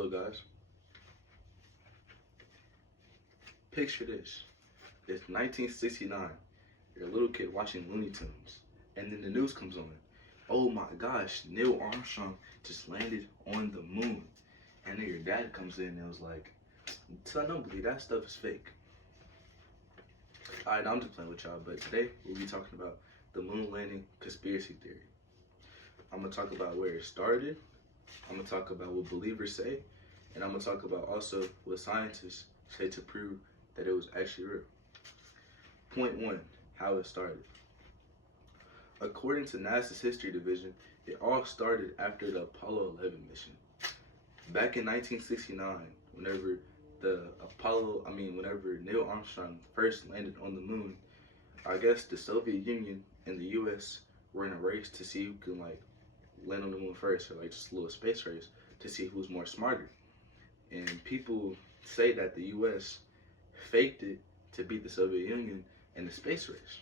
Hello guys. Picture this. It's 1969. You're a little kid watching Looney Tunes. And then the news comes on. Oh my gosh, Neil Armstrong just landed on the moon. And then your dad comes in and was like, son, don't believe that stuff is fake. Alright, I'm just playing with y'all, but today we'll be talking about the moon landing conspiracy theory. I'm gonna talk about where it started. I'm gonna talk about what believers say, and I'm gonna talk about also what scientists say to prove that it was actually real. Point one, how it started. According to NASA's History Division, it all started after the Apollo 11 mission. Back in 1969, whenever Neil Armstrong first landed on the moon, I guess the Soviet Union and the US were in a race to see who could land on the moon first, or just a little space race to see who's more smarter. And people say that the US faked it to beat the Soviet Union in the space race.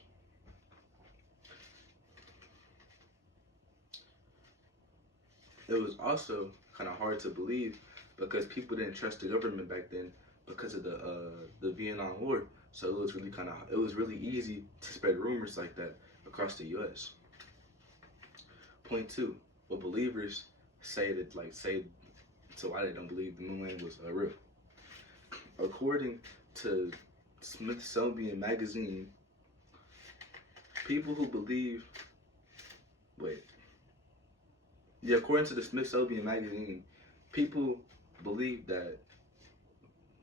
It was also kind of hard to believe because people didn't trust the government back then because of the Vietnam War. So it was really easy to spread rumors like that across the US. Point two, what believers say so why they don't believe the moon landing was real. According to Smithsonian Magazine, according to the Smithsonian Magazine, people believe that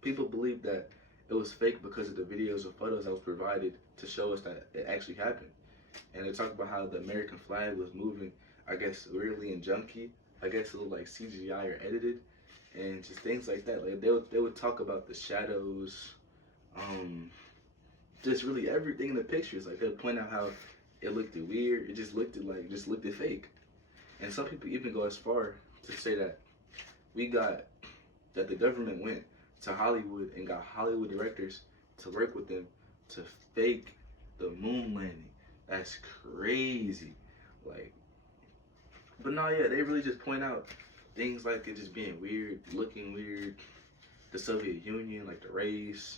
it was fake because of the videos and photos that was provided to show us that it actually happened. And they talk about how the American flag was moving, I guess, weirdly and junky. I guess it looked like CGI or edited, and just things like that. Like they would talk about the shadows, just really everything in the pictures. Like they'll point out how it looked weird. It just looked fake. And some people even go as far to say that the government went to Hollywood and got Hollywood directors to work with them to fake the moon landing. That's crazy. But no, yeah, they really just point out things like it just being weird, looking weird, the Soviet Union, like the race,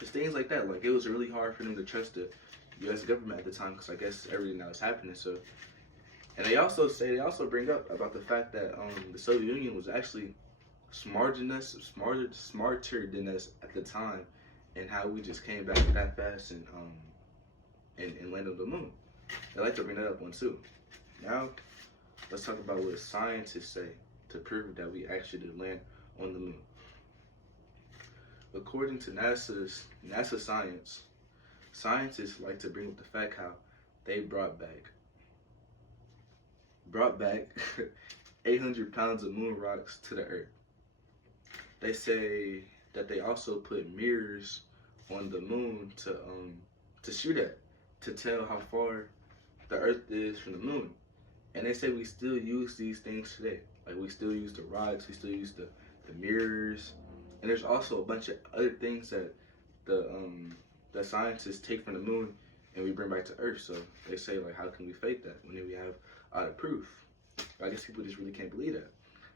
just things like that. Like it was really hard for them to trust the U.S. government at the time because I guess everything that was happening. So, and they also bring up about the fact that the Soviet Union was actually smarter than us at the time, and how we just came back that fast and landed on the moon. They like to bring that up one too. Now, let's talk about what scientists say to prove that we actually did land on the moon. According to NASA science, scientists like to bring up the fact how they brought back 800 pounds of moon rocks to the Earth. They say that they also put mirrors on the moon to shoot at, to tell how far the Earth is from the moon. And they say we still use these things today. Like we still use the rocks, we still use the mirrors. And there's also a bunch of other things that that scientists take from the moon and we bring back to Earth. So they say, like, how can we fake that when we have the proof? I guess people just really can't believe that.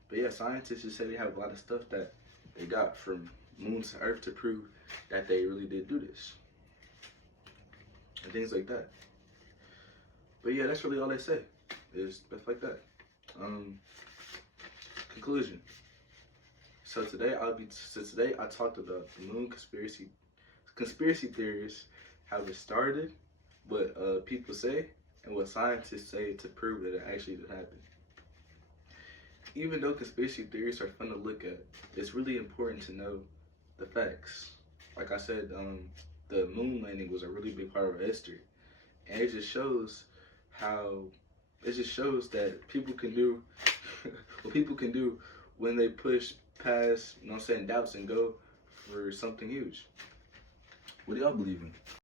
But yeah, scientists just say they have a lot of stuff that they got from moon to Earth to prove that they really did do this. And things like that. But yeah, that's really all they say. Is stuff like that. Conclusion. So today I talked about the moon conspiracy theories, how it started, what people say, and what scientists say to prove that it actually did happen. Even though conspiracy theories are fun to look at, it's really important to know the facts. Like I said, the moon landing was a really big part of our history, and it just shows that people can do what people can do when they push past, doubts and go for something huge. What do y'all believe in?